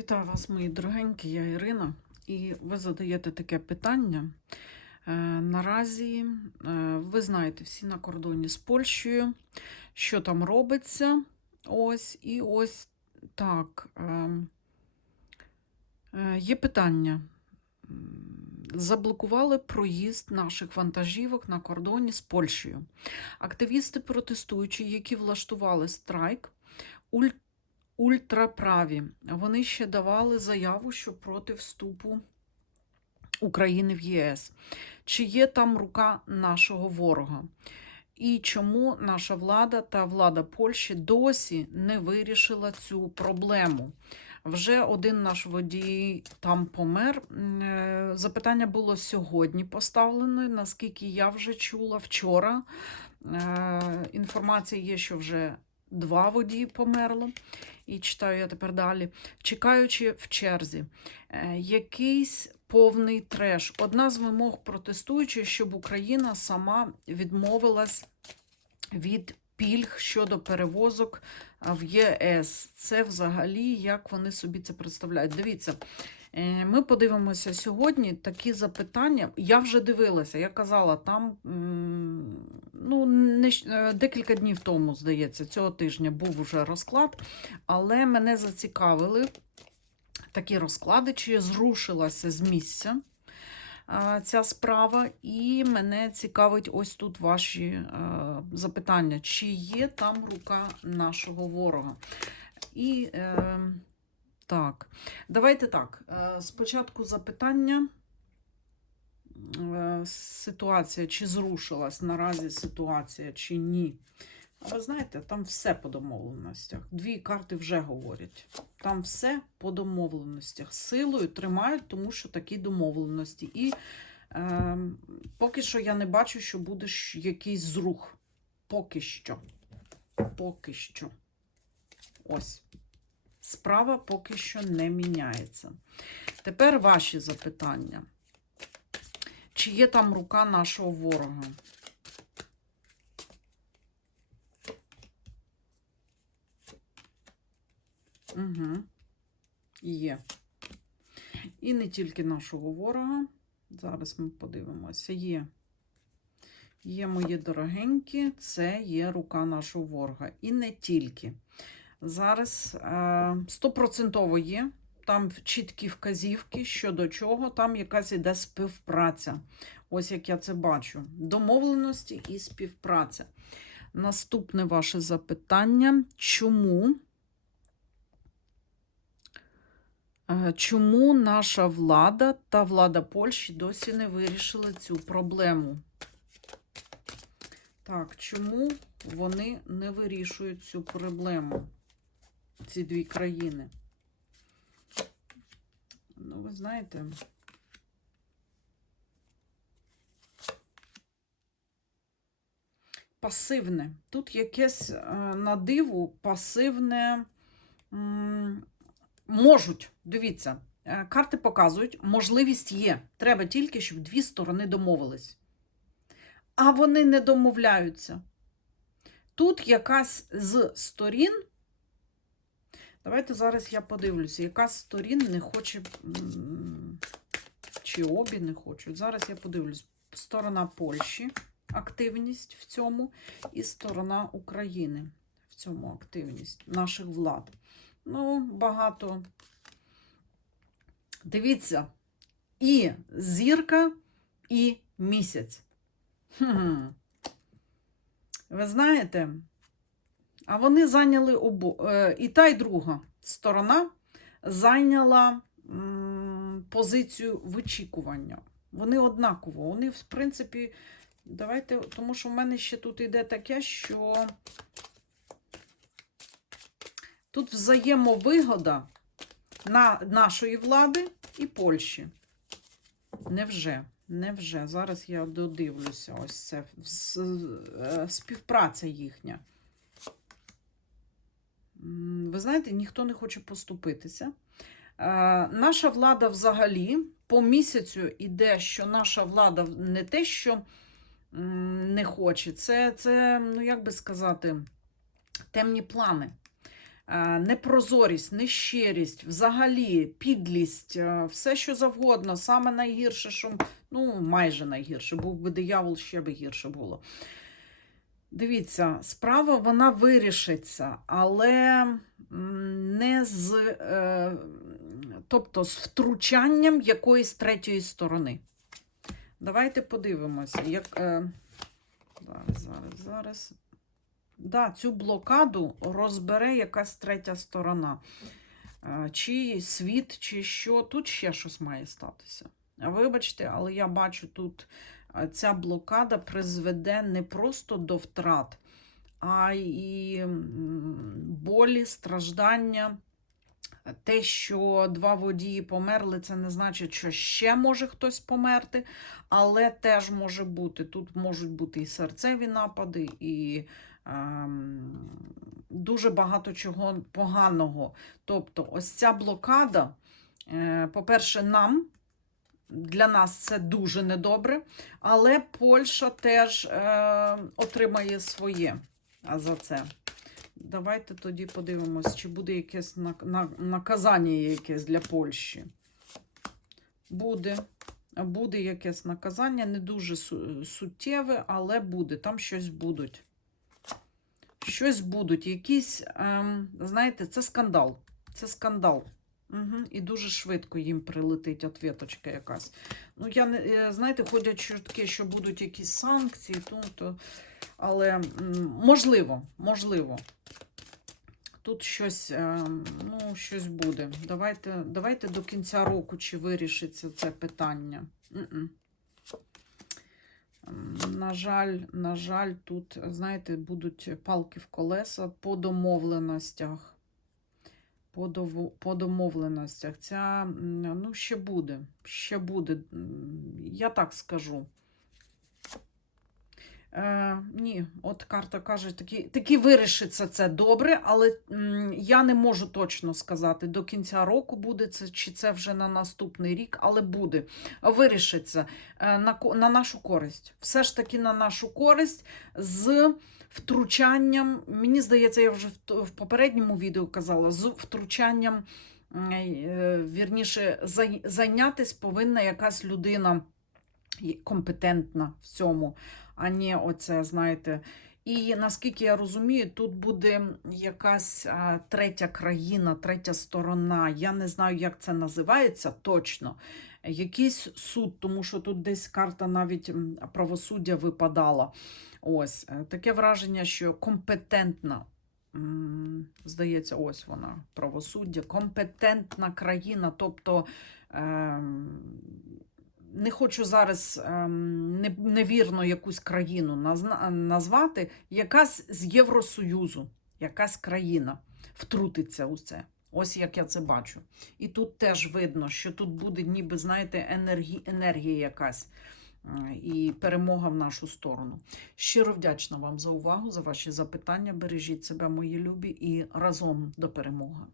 Вітаю вас, мої дорогенькі, я Ірина, і ви задаєте таке питання. Е, Наразі е, ви знаєте всі на кордоні з Польщею, що там робиться. Ось і ось так. е, Є питання. Заблокували проїзд наших вантажівок на кордоні з Польщею. Активісти протестуючі, які влаштували страйк, уль- ультраправі. Вони ще давали заяву, що проти вступу України в ЄС. Чи є там рука нашого ворога? І чому наша влада та влада Польщі досі не вирішила цю проблему? Вже один наш водій там помер. Е, Запитання було сьогодні поставлено, наскільки я вже чула вчора. Е, Інформація є, що вже два водії померло. І читаю я тепер далі. Чекаючи в черзі, Е, якийсь повний треш. Одна з вимог протестуючих, щоб Україна сама відмовилась від пільг щодо перевозок в ЄС. Це взагалі як вони собі це представляють. Дивіться. е, Ми подивимося сьогодні такі запитання. Я вже дивилася, я казала, там ну, не, е, декілька днів тому, здається, цього тижня був вже розклад, але мене зацікавили такі розклади, чи зрушилася з місця ця справа, і мене цікавить ось тут ваші е, запитання, чи є там рука нашого ворога. І е, так, давайте так. Е, спочатку запитання. Е, Ситуація, чи зрушилась наразі ситуація, чи ні. А ви знаєте, там все по домовленостях. Дві карти вже говорять. Там все по домовленостях. Силою тримають, тому що такі домовленості. І е, поки що я не бачу, що буде якийсь зрух. Поки що. Поки що. Ось. Справа поки що не міняється. Тепер ваші запитання. Чи є там рука нашого ворога? Угу. Є. І не тільки нашого ворога. Зараз ми подивимося. Є. Є мої дорогенькі, це є рука нашого ворога. І не тільки. Зараз е, стопроцентово є. Там чіткі вказівки щодо чого, там якась іде співпраця. Ось як я це бачу. Домовленості і співпраця. Наступне ваше запитання. Чому? Е, Чому наша влада та влада Польщі досі не вирішили цю проблему? Так, чому вони не вирішують цю проблему? Ці дві країни? Ну, ви знаєте. Пасивне. Тут якесь е, на диву пасивне. Можуть, дивіться, е, карти показують, можливість є. Треба тільки, щоб дві сторони домовились. А вони не домовляються. Тут якась з сторін. Давайте зараз я подивлюся, яка з сторін не хоче, чи обі не хочуть. Зараз я подивлюсь. Сторона Польщі, активність в цьому, і сторона України в цьому активність наших влад. Ну, багато. Дивіться, і зірка, і місяць. Хм. Ви знаєте, а вони зайняли обо... е, і та, і друга сторона зайняла позицію вичікування. Вони однаково. Вони, в принципі, давайте, тому що в мене ще тут йде таке, що тут взаємовигода на нашої влади і Польщі. Невже? Невже? Зараз я додивлюся ось це е, співпраця їхня. Ви знаєте, ніхто не хоче поступитися. Е, Наша влада взагалі по місяцю іде, що наша влада не те, що не хоче, це, це ну як би сказати, темні плани. е, непрозорість, нещирість, взагалі підлість, е, все що завгодно, саме найгірше, що ну, майже найгірше, був би диявол, ще би гірше було. Дивіться, справа вона вирішиться, але не з, е, тобто з втручанням якоїсь третьої сторони. Давайте подивимося, як. Е, зараз, зараз, зараз. Да, цю блокаду розбере якась третя сторона. Е, Чи світ, чи що. Тут ще щось має статися. Вибачте, але я бачу тут ця блокада призведе не просто до втрат, а і болі, страждання. Те, що два водії померли, це не значить, що ще може хтось померти, але теж може бути. Тут можуть бути і серцеві напади, і ем, дуже багато чого поганого. Тобто, ось ця блокада, е, по-перше, нам. Для нас це дуже недобре, але Польща теж е, отримає своє за це. Давайте тоді подивимось, чи буде якесь нак- на- наказання якесь для Польщі. Буде. Буде якесь наказання, не дуже су- суттєве, але буде. Там щось будуть. Щось будуть. Якісь, ем, знаєте, це скандал. Це скандал. Угу. І дуже швидко їм прилетить ответочка якась. Ну, я не, е, знаєте, ходять чутки, що будуть якісь санкції, то, то, але можливо, можливо. Тут щось, е, ну, щось буде. Давайте, давайте до кінця року, чи вирішиться це питання. М-м. На жаль, на жаль, тут, знаєте, будуть палки в колеса по домовленостях. По, домовленостях. Ця, ну, ще буде. Ще буде. Я так скажу. Е, ні, от карта каже, таки, таки вирішиться це добре, але м, я не можу точно сказати, до кінця року буде це, чи це вже на наступний рік, але буде. Вирішиться е, на, на нашу користь. Все ж таки на нашу користь з втручанням. Мені здається, я вже в, попередньому відео казала, з втручанням, е, вірніше, зай- зайнятись повинна якась людина компетентна в цьому а не оце, знаєте. І наскільки я розумію, тут буде якась третя країна, третя сторона. Я не знаю, як це називається точно. Якийсь суд, тому що тут десь карта навіть правосуддя випадала. Ось е, таке враження, що компетентна. Здається, ось вона правосуддя, компетентна країна, тобто ем, не хочу зараз ем, невірно якусь країну назвати, якась з Євросоюзу, якась країна втрутиться у це. Ось як я це бачу. І тут теж видно, що тут буде, ніби, знаєте, енергі, енергія якась і перемога в нашу сторону. Щиро вдячна вам за увагу, за ваші запитання. Бережіть себе, мої любі, і разом до перемоги.